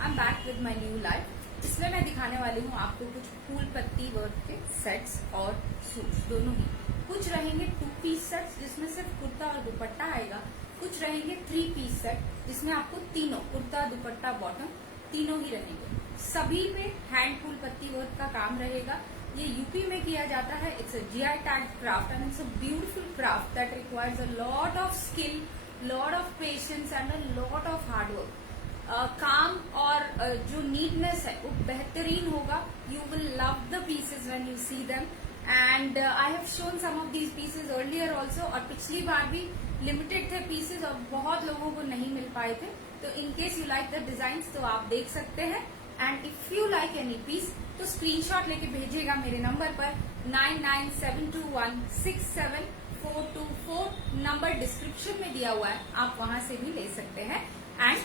I am back with my new life. इसमें मैं दिखाने वाली हूँ आपको कुछ फूल पत्ती वर्क के सेट्स और सूट्स दोनों ही। कुछ रहेंगे 2 पीस सेट्स जिसमें सिर्फ कुर्ता और दुपट्टा आएगा, कुछ रहेंगे 3 पीस सेट जिसमें आपको तीनों कुर्ता दुपट्टा बॉटम तीनों ही रहेंगे। सभी पे हैंड फूल पत्ती वर्क का काम रहेगा। ये यूपी में किया जाता है। It's a GI tag craft and it's a beautiful craft that requires a lot of skill, lot of patience and a lot of hard work. काम और जो नीटनेस है वो बेहतरीन होगा। You will love the pieces when you see them and I have shown some of these pieces earlier also. और पिछली बार भी लिमिटेड थे पीसेज और बहुत लोगों को नहीं मिल पाए थे। तो in case you like the design तो आप देख सकते हैं। And if you like any piece तो स्क्रीनशॉट लेके भेजिएगा मेरे नंबर पर 9972167424। नंबर डिस्क्रिप्शन में दिया हुआ है, आप वहां से भी ले सकते हैं। एंड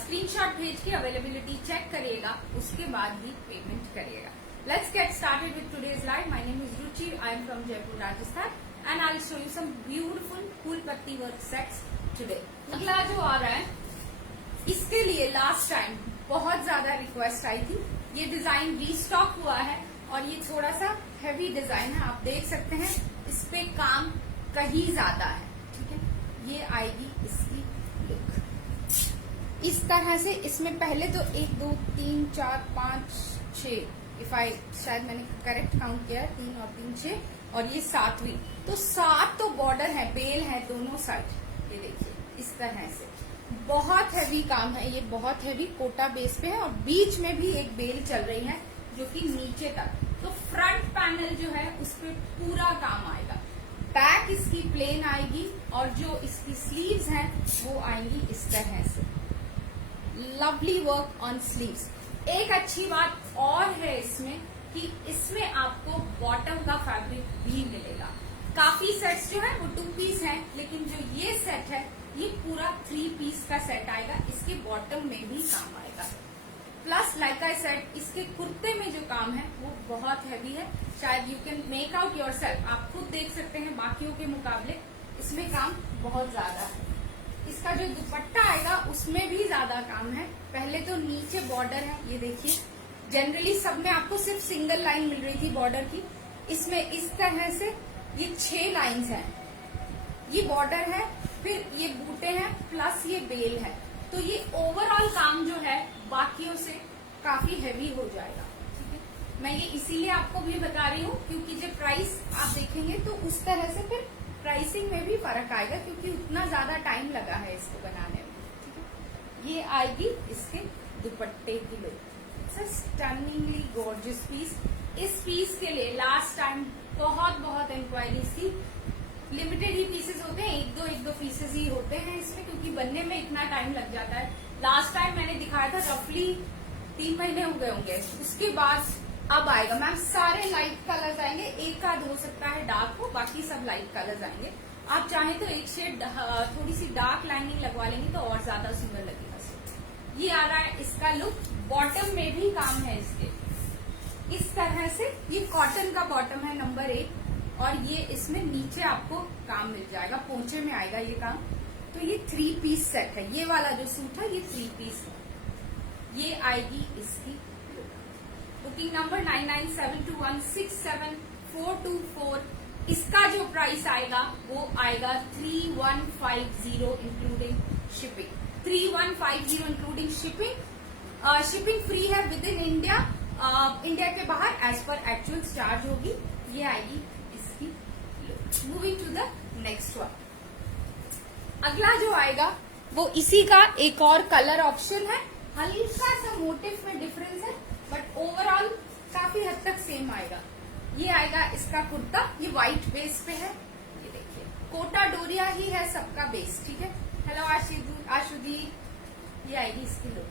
स्क्रीनशॉट भेज के अवेलेबिलिटी चेक करिएगा, उसके बाद ही पेमेंट करिएगा। Let's get started with today's live. My name is Ruchi, I am from Jaipur Rajasthan and I will show you some beautiful फूल पत्ती वर्क सेट्स टुडे। अगला जो आ रहा है, इसके लिए लास्ट टाइम बहुत ज्यादा रिक्वेस्ट आई थी। ये डिजाइन रीस्टॉक हुआ है और ये थोड़ा सा हैवी डिजाइन है, आप देख सकते हैं। इस पे काम कहीं ज्यादा है, ठीक है। ये आएगी इसकी लुक इस तरह से। इसमें पहले तो 1 2 3 4 5 6 शायद मैंने करेक्ट काउंट किया है, 3 और 3 6 और ये 7वीं। तो 7 तो बॉर्डर है, बेल है दोनों साइड। ये देखिए इस तरह से बहुत हैवी काम है। ये बहुत हैवी कोटा बेस पे है और बीच में भी एक बेल चल रही है जो कि नीचे तक। तो फ्रंट पैनल जो है उस पर पूरा काम आएगा। बैक इसकी प्लेन आएगी और जो इसकी स्लीव्स हैं वो आएंगी इस तरह से। Lovely work on sleeves. एक अच्छी बात और है इसमें कि इसमें आपको बॉटम का फैब्रिक भी मिलेगा। काफी सेट्स जो है वो 2 पीस हैं, लेकिन जो ये सेट है ये पूरा 3 पीस का सेट आएगा। इसके बॉटम में भी काम आएगा। प्लस लाइक आई सेड, इसके कुर्ते में जो काम है वो बहुत हैवी है। शायद you can make out yourself, आप खुद देख सकते हैं। बाकियों के मुकाबले इसमें काम बहुत ज्यादा है। इसका जो दुपट्टा आएगा उसमें भी ज्यादा काम है। पहले तो नीचे बॉर्डर है, ये देखिए। जनरली सब में आपको सिर्फ सिंगल लाइन मिल रही थी बॉर्डर की। इसमें इस तरह से ये 6 लाइन्स हैं। ये बॉर्डर है, फिर ये बूटे हैं, प्लस ये बेल है। तो ये ओवरऑल काम जो है बाकियों से काफी हैवी हो जाएगा, ठीक है। मैं ये इसीलिए आपको भी बता रही हूँ क्योंकि जब प्राइस आप देखेंगे तो उस तरह से फिर प्राइसिंग में भी फर्क आएगा, क्योंकि उतना ज्यादा टाइम लगा है इसको बनाने में, ठीक है। ये आएगी इसके दुपट्टे की look. It's a stunningly gorgeous piece. इस पीस के लिए लास्ट टाइम बहुत इंक्वायरीज थी। लिमिटेड ही पीसेस होते हैं, एक दो पीसेस ही होते हैं इसमें, क्योंकि बनने में इतना टाइम लग जाता है। लास्ट टाइम मैंने दिखाया था रफली 3 महीने हो गए होंगे। उसके बाद अब आएगा मैम, सारे लाइट कलर्स आएंगे। एक आध हो सकता है डार्क हो, बाकी सब लाइट कलर्स आएंगे। आप चाहें तो एक शेड थोड़ी सी डार्क लाइनिंग लगवा लेंगे तो और ज्यादा सुंदर लगेगा। ये आ रहा है इसका लुक। बॉटम में भी काम है इसके इस तरह से। ये कॉटन का बॉटम है नंबर 1 और ये इसमें नीचे आपको काम मिल जाएगा, पोंचे में आएगा ये काम। तो ये 3 पीस सेट है। ये वाला जो सूट है ये 3 पीस है। ये आएगी इसकी बुकिंग नंबर 9972167424। इसका जो प्राइस आएगा वो आएगा 3150 including shipping. 3150 including shipping. Shipping free है विद इन इंडिया। इंडिया के बाहर एज पर एक्चुअल चार्ज होगी। ये आएगी इसकी look. Moving to the next one. अगला जो आएगा वो इसी का एक और कलर ऑप्शन है। हल्का सा मोटिव में डिफरेंस है बट ओवरऑल काफी हद तक सेम आएगा। ये आएगा इसका कुर्ता। ये व्हाइट बेस पे है। ये देखिए कोटा डोरिया ही है सबका बेस, ठीक है। हेलो आशुदी। ये आएगी इसकी लुक।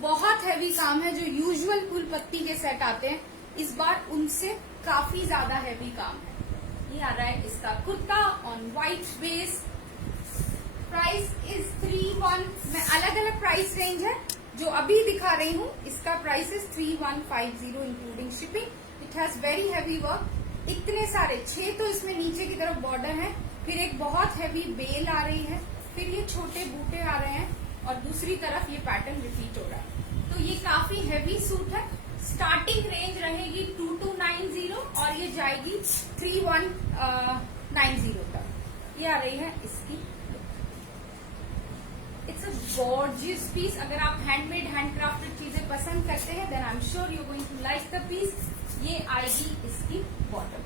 बहुत हैवी काम है। जो यूजुअल फूल पत्ती के सेट आते हैं इस बार उनसे काफी ज्यादा हैवी काम है। ये आ रहा है इसका kurta on white base. Price is 31। मैं अलग अलग प्राइस रेंज है जो अभी दिखा रही हूँ। इसका price is 3150 including shipping. It has very heavy work. इतने सारे 6 तो इसमें नीचे की तरफ बॉर्डर है, फिर एक बहुत हैवी बेल आ रही है, फिर ये छोटे बूटे आ रहे हैं और दूसरी तरफ ये पैटर्न रिपीट हो रहा है। तो सूट है। स्टार्टिंग रेंज रहेगी 2290 और ये जाएगी 3190 तक। ये आ रही है इसकी। इट्स अ गॉर्जियस पीस। अगर आप हैंडमेड हैंडक्राफ्टेड चीजें पसंद करते हैं then I am sure you going to like the piece. ये आएगी इसकी bottom.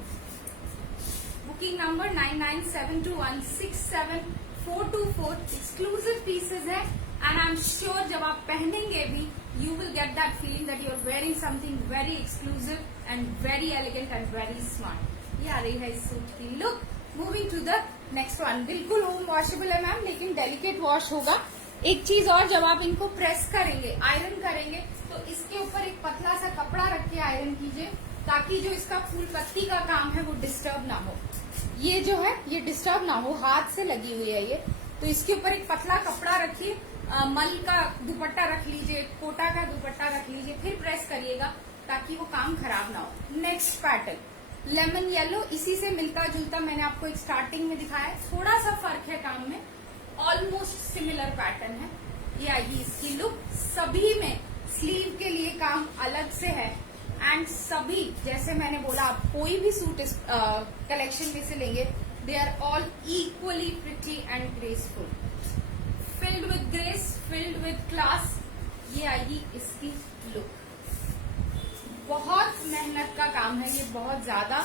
Booking number 9972167424। Exclusive pieces है एंड आई एम श्योर जब आप पहनेंगे भी you will get that feeling that you are wearing something very exclusive and very elegant and very smart. ये आ रही है इस सूट की look. Moving to the next one. बिल्कुल होम वॉशेबल है मैम, लेकिन डेलिकेट वॉश होगा। एक चीज और, जब आप इनको प्रेस करेंगे, आयरन करेंगे, तो इसके ऊपर एक पतला सा कपड़ा रख के आयरन कीजिए ताकि जो इसका फूल पत्ती का काम है वो डिस्टर्ब ना हो। ये जो है ये डिस्टर्ब ना हो, हाथ से लगी हुई है ये, तो इसके ऊपर एक पतला कपड़ा रखिए। मल का दुपट्टा रख लीजिए, कोटा का दुपट्टा रख लीजिए, फिर प्रेस करिएगा ताकि वो काम खराब ना हो। Next pattern lemon yellow. इसी से मिलता जुलता मैंने आपको एक स्टार्टिंग में दिखाया है, थोड़ा सा फर्क है काम में, ऑलमोस्ट सिमिलर पैटर्न है। ये आएगी इसकी लुक। सभी में स्लीव के लिए काम अलग से है एंड सभी, जैसे मैंने बोला, आप कोई भी सूट इस कलेक्शन में से लेंगे they are all equally pretty and graceful, filled with grace, filled with class. ये आएगी इसकी लुक। बहुत मेहनत का काम है ये, बहुत ज्यादा।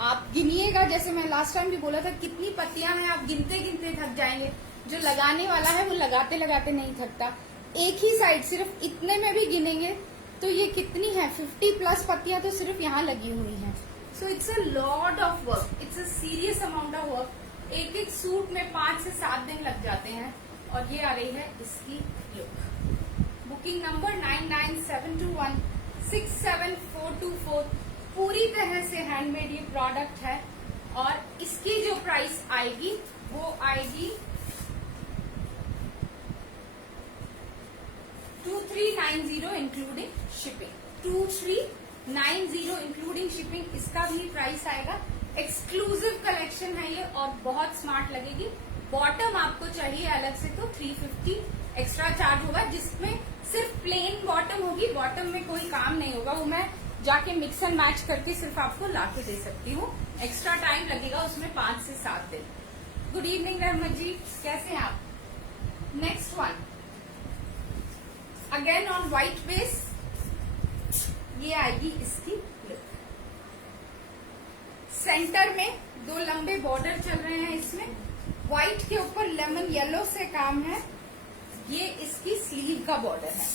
आप गिनिएगा, जैसे मैं लास्ट टाइम भी बोला था, कितनी पत्तियां हैं आप गिनते गिनते थक जाएंगे। जो लगाने वाला है वो लगाते लगाते नहीं थकता। एक ही साइड सिर्फ इतने में भी गिनेंगे तो ये कितनी है, 50+ पत्तियां तो सिर्फ यहाँ लगी हुई हैं। So it's a lot of work, it's a serious amount of work. एक एक सूट में 5 से 7 दिन लग जाते हैं। और ये आ रही है इसकी लुक। Booking number 9972167424। पूरी तरह से हैंडमेड ये प्रोडक्ट है और इसकी जो प्राइस आएगी वो आएगी 2390 इंक्लूडिंग शिपिंग। 2390 इंक्लूडिंग शिपिंग इसका भी प्राइस आएगा। एक्सक्लूसिव कलेक्शन है ये और बहुत स्मार्ट लगेगी। बॉटम आपको चाहिए अलग से तो 350 एक्स्ट्रा चार्ज होगा, जिसमें सिर्फ प्लेन बॉटम होगी। बॉटम में कोई काम नहीं होगा, वो मैं जाके मिक्स एंड मैच करके सिर्फ आपको ला के दे सकती हूँ। एक्स्ट्रा टाइम लगेगा उसमें 5 से 7 दिन। गुड इवनिंग रहमत जी, कैसे हैं आप? Next one again on white base. ये आएगी इसकी लुक। सेंटर में 2 लंबे बॉर्डर चल रहे हैं इसमें। व्हाइट के ऊपर लेमन येलो से काम है। ये इसकी स्लीव का बॉर्डर है।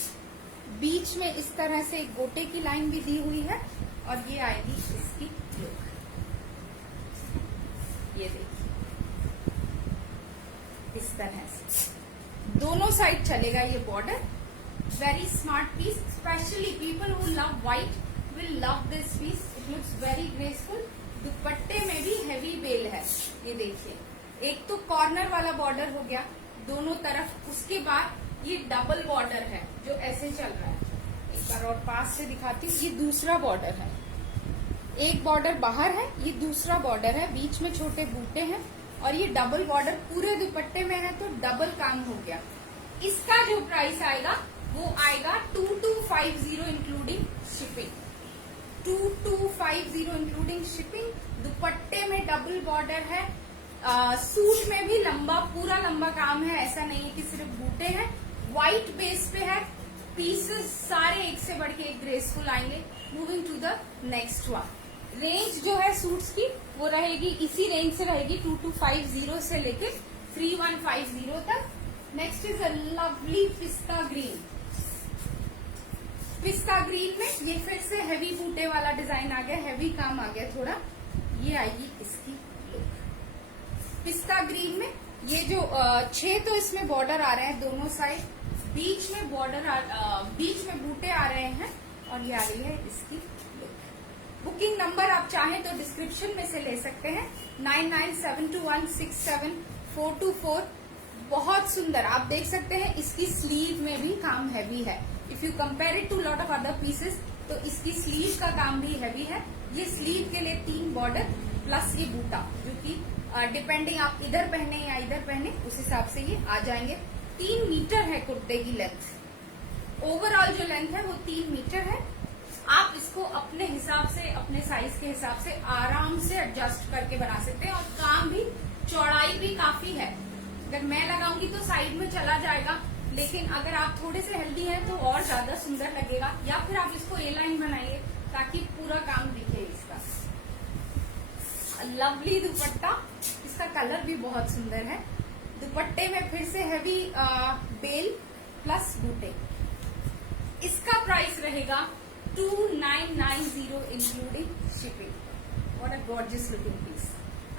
बीच में इस तरह से एक गोटे की लाइन भी दी हुई है और ये आएगी इसकी लुक। ये देखिए इस तरह से दोनों साइड चलेगा ये border. Very smart piece, specially people who love white will love this piece. It looks very graceful. दुपट्टे में भी हेवी बेल है। ये देखिए, एक तो कॉर्नर वाला बॉर्डर हो गया दोनों तरफ, उसके बाद ये डबल बॉर्डर है जो ऐसे चल रहा है। एक बार और पास से दिखाती हूँ। ये दूसरा बॉर्डर है, एक बॉर्डर बाहर है, ये दूसरा बॉर्डर है, बीच में छोटे बूटे हैं और ये डबल बॉर्डर पूरे दुपट्टे में है तो डबल काम हो गया। इसका जो प्राइस आएगा वो आएगा 2250 इंक्लूडिंग शिपिंग। 2250 including shipping. दुपट्टे में डबल बॉर्डर है। सूट में भी लंबा, पूरा लंबा काम है, ऐसा नहीं है कि सिर्फ बूटे हैं। व्हाइट बेस पे है। पीसेस सारे एक से बढ़ के एक ग्रेसफुल आएंगे। Moving to the next one. Range जो है सूट्स की वो रहेगी, इसी रेंज से रहेगी 2250 से लेके 3150 तक। नेक्स्ट इज अ लवली पिस्ता ग्रीन। पिस्ता ग्रीन में ये फिर से हैवी बूटे वाला डिजाइन आ गया, हैवी काम आ गया थोड़ा। ये आएगी इसकी लुक। पिस्ता ग्रीन में ये जो 6 तो इसमें बॉर्डर आ रहे हैं दोनों साइड, बीच में बॉर्डर बीच में बूटे आ रहे हैं और ये आ रही है इसकी लुक। बुकिंग नंबर आप चाहें तो डिस्क्रिप्शन में से ले सकते हैं, 9972167424। बहुत सुंदर, आप देख सकते हैं इसकी स्लीव में भी काम हैवी है। If you compare it to lot of other pieces तो इसकी स्लीव का काम भी हैवी है। ये स्लीव के लिए 3 बॉर्डर प्लस ये बूटा, जो कि डिपेंडिंग आप इधर पहने या इधर पहने उस हिसाब से ये आ जाएंगे। 3 मीटर है कुर्ते की लेंथ। ओवरऑल जो लेंथ है वो 3 मीटर है। आप इसको अपने हिसाब से, अपने साइज के हिसाब से आराम से एडजस्ट करके बना सकते हैं। और काम भी, चौड़ाई भी काफी है। अगर मैं लगाऊंगी तो साइड में चला जाएगा, लेकिन अगर आप थोड़े से हेल्दी हैं तो और ज्यादा सुंदर लगेगा। या फिर आप इसको ए लाइन बनाइए ताकि पूरा काम दिखे इसका। लवली दुपट्टा, इसका कलर भी बहुत सुंदर है। दुपट्टे में फिर से हैवी बेल प्लस बूटे। इसका प्राइस रहेगा 2990 including shipping. What a gorgeous looking piece.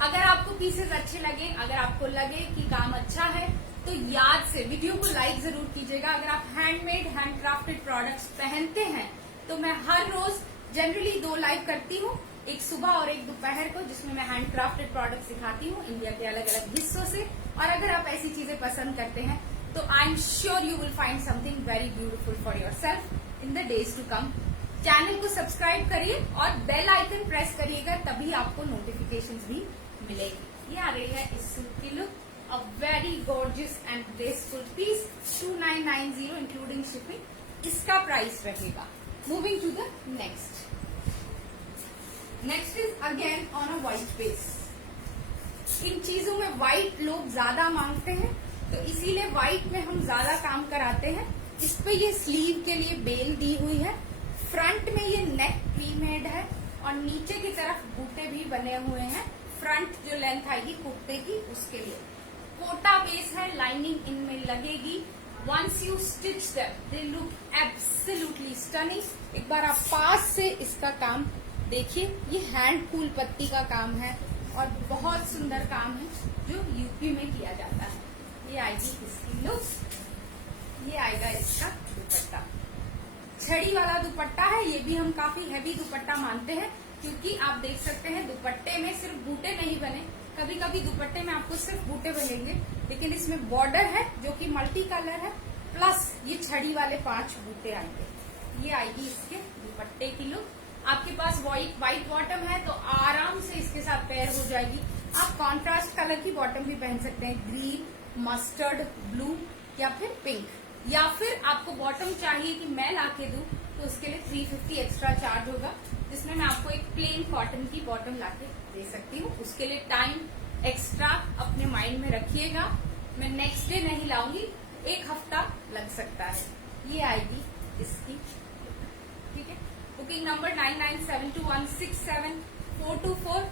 अगर आपको पीसेस अच्छे लगे, अगर आपको लगे कि काम अच्छा है, तो याद से वीडियो को लाइक जरूर कीजिएगा। अगर आप हैंडमेड, हैंडक्राफ्टेड प्रोडक्ट्स पहनते हैं तो मैं हर रोज जनरली 2 लाइव करती हूँ, एक सुबह और एक दोपहर को, जिसमें मैं हैंडक्राफ्टेड प्रोडक्ट्स सिखाती हूँ इंडिया के अलग अलग हिस्सों से। और अगर आप ऐसी चीजें पसंद करते हैं तो I am sure you will find something very beautiful for yourself in the days to come. Channel को सब्सक्राइब करिए और बेल आइकन प्रेस करिएगा, तभी आपको नोटिफिकेशंस भी मिलेगी। ये आ रही है इस सूट की look. A very gorgeous and graceful piece, 2990 including shipping. इसका प्राइस रहेगा। Moving to the next is again on a white base. इन चीजों में व्हाइट लोग ज्यादा मांगते हैं, तो इसीलिए व्हाइट में हम ज्यादा काम कराते हैं। इस पे ये स्लीव के लिए बेल दी हुई है, फ्रंट में ये नेक प्री मेड है और नीचे की तरफ बूटे भी बने हुए हैं। फ्रंट जो लेंथ आएगी कुर्ते की, उसके लिए कोटा बेस है, लाइनिंग इनमें लगेगी। Once you stitch them they look absolutely stunning. एक बार आप पास से इसका काम देखिए। ये हैंड फूल पत्ती का काम है और बहुत सुंदर काम है जो यूपी में किया जाता है। ये आएगी इसकी लुक। ये आएगा इसका दुपट्टा, छड़ी वाला दुपट्टा है। ये भी हम काफी हैवी दुपट्टा मानते हैं, क्योंकि आप देख सकते हैं दुपट्टे में सिर्फ बूटे नहीं बने। कभी कभी दुपट्टे में आपको सिर्फ बूटे बनेंगे, लेकिन इसमें बॉर्डर है जो कि मल्टी कलर है, प्लस ये छड़ी वाले 5 बूटे आएंगे। ये आएगी इसके दुपट्टे की लुक। आपके पास व्हाइट बॉटम है तो आराम से इसके साथ पेयर हो जाएगी। आप कॉन्ट्रास्ट कलर की बॉटम भी पहन सकते हैं, ग्रीन, मस्टर्ड, ब्लू या फिर पिंक। या फिर आपको बॉटम चाहिए कि मैं लाके दूं, तो उसके लिए 350 एक्स्ट्रा चार्ज होगा, जिसमें मैं आपको एक प्लेन कॉटन की बॉटम लाके दे सकती हूँ। उसके लिए टाइम एक्स्ट्रा अपने माइंड में रखिएगा। मैं नेक्स्ट डे नहीं लाऊंगी, 1 हफ्ता लग सकता है। ये आएगी इसकी, ठीक है। Booking number 9972167424।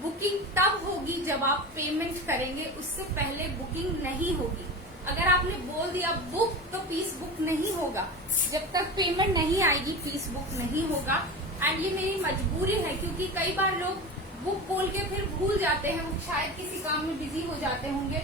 बुकिंग तब होगी जब आप पेमेंट करेंगे, उससे पहले बुकिंग नहीं होगी। अगर आपने बोल दिया बुक, तो पीस बुक नहीं होगा। जब तक पेमेंट नहीं आएगी पीस बुक नहीं होगा। एंड ये मेरी मजबूरी है, क्योंकि कई बार लोग बुक बोल के फिर भूल जाते हैं, वो शायद किसी काम में बिजी हो जाते होंगे,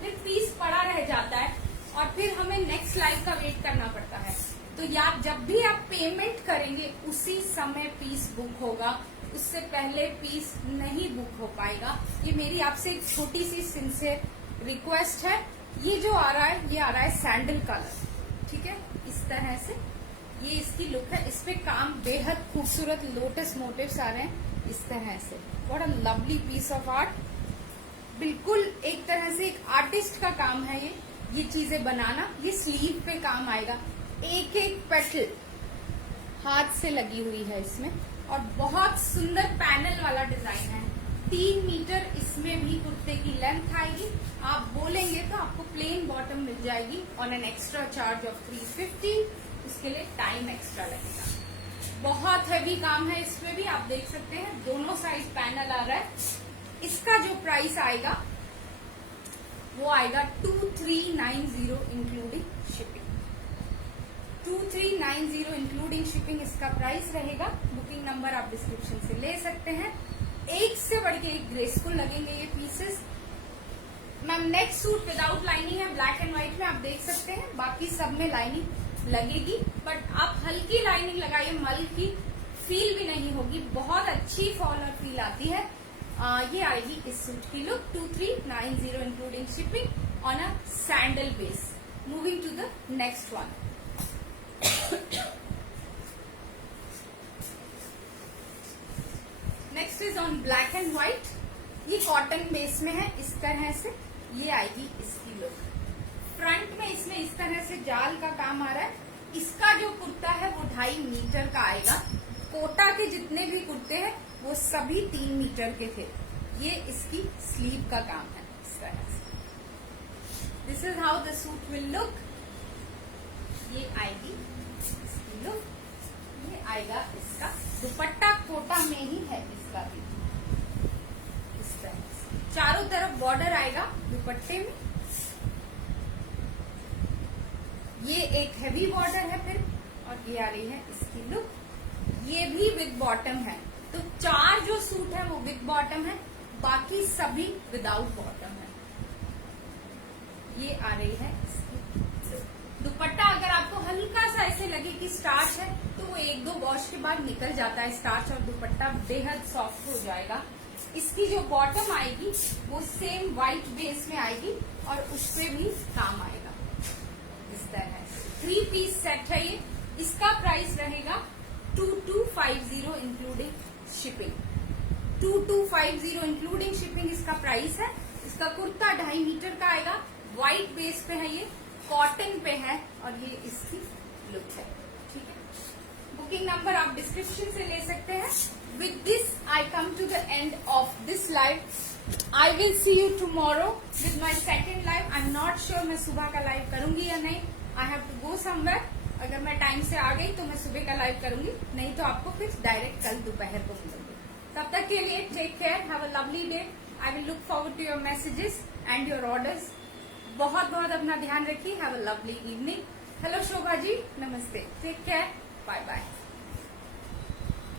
फिर पीस पड़ा रह जाता है और फिर हमें नेक्स्ट लाइव का वेट करना पड़ता है। तो यार जब भी आप पेमेंट करेंगे उसी समय पीस बुक होगा, उससे पहले पीस नहीं बुक हो पाएगा। ये मेरी आपसे एक छोटी सी सिंसियर रिक्वेस्ट है। ये जो आ रहा है, ये आ रहा है सैंडल कलर, ठीक है। इस तरह से ये इसकी लुक है। इस पे काम बेहद खूबसूरत लोटस मोटिव्स आ रहे हैं इस तरह से। What a lovely piece of art. बिल्कुल एक तरह से एक आर्टिस्ट का काम है ये चीजें बनाना। ये स्लीव पे काम आएगा, एक एक पेटल हाथ से लगी हुई है इसमें, और बहुत सुंदर पैनल वाला डिजाइन है। 3 मीटर इसमें भी कुर्ते की लेंथ आएगी। आप बोलेंगे तो आपको प्लेन बॉटम मिल जाएगी on an extra charge of 350। उसके लिए टाइम एक्स्ट्रा लगेगा। बहुत हैवी काम है इसमें भी, आप देख सकते हैं दोनों साइड पैनल आ रहा है। इसका जो प्राइस आएगा वो आएगा 2390 इंक्लूडिंग शिपिंग। 2390 इंक्लूडिंग शिपिंग इसका प्राइस रहेगा। बुकिंग नंबर आप डिस्क्रिप्शन से ले सकते हैं। एक से बढ़ के एक ग्रेसफुल लगेंगे ये pieces. Ma'am next suit without lining है, ब्लैक एंड व्हाइट में आप देख सकते हैं। बाकी सब में लाइनिंग लगेगी, बट आप हल्की लाइनिंग लगाइए, मल की फील भी नहीं होगी, बहुत अच्छी फॉल और फील आती है। ये आएगी इस सूट की look. 2390 including shipping on a sandal base. Moving to the next one. Next is on black and white. ये कॉटन बेस में है इस तरह से। ये आएगी इसकी लुक। फ्रंट में इसमें इस तरह से जाल का काम आ रहा है, इसका जो कुर्ता है वो 2.5 मीटर का आएगा। कोटा के जितने भी कुर्ते हैं वो सभी 3 मीटर के थे। ये इसकी स्लीव का काम है इस तरह से। This is how the suit will look. ये आएगी इसकी लुक, ये आएगा इसका दुपट्टा, कोटा में ही है इसका भी इस तरह से। चारों तरफ बॉर्डर आएगा दुपट्टे में। ये एक हैवी बॉर्डर है फिर, और ये आ रही है इसकी लुक। ये भी विद बॉटम है, तो 4 जो सूट है वो विद बॉटम है, बाकी सभी विदाउट बॉटम है। ये आ रही है इसकी दुपट्टा। अगर आपको हल्का सा ऐसे लगे कि स्टार्च है तो वो 1-2 वॉश के बाद निकल जाता है स्टार्च, और दुपट्टा बेहद सॉफ्ट हो जाएगा। इसकी जो बॉटम आएगी वो सेम व्हाइट बेस में आएगी और उस पर भी काम आएगा इस तरह से। 3 पीस सेट है ये। इसका प्राइस रहेगा 2250 इंक्लूडिंग शिपिंग। 2250 इंक्लूडिंग शिपिंग इसका प्राइस है। इसका कुर्ता 2.5 मीटर का आएगा, व्हाइट बेस पे है, ये कॉटन पे है, और ये इसकी लुक है। ठीक है, बुकिंग नंबर आप डिस्क्रिप्शन से ले सकते हैं। With this I come to the end of this live. I will see you tomorrow with my second live. I am not sure मैं सुबह का लाइव करूंगी या नहीं। I have to go somewhere. अगर मैं टाइम से आ गई तो मैं सुबह का लाइव करूंगी, नहीं तो आपको फिर डायरेक्ट कल दोपहर को मिलूंगी। तब तक के लिए take care, have a lovely day. I will look forward to your messages and your orders. बहुत बहुत अपना ध्यान रखिए। Have a lovely evening. Hello Shobha ji, नमस्ते। Take care, bye bye.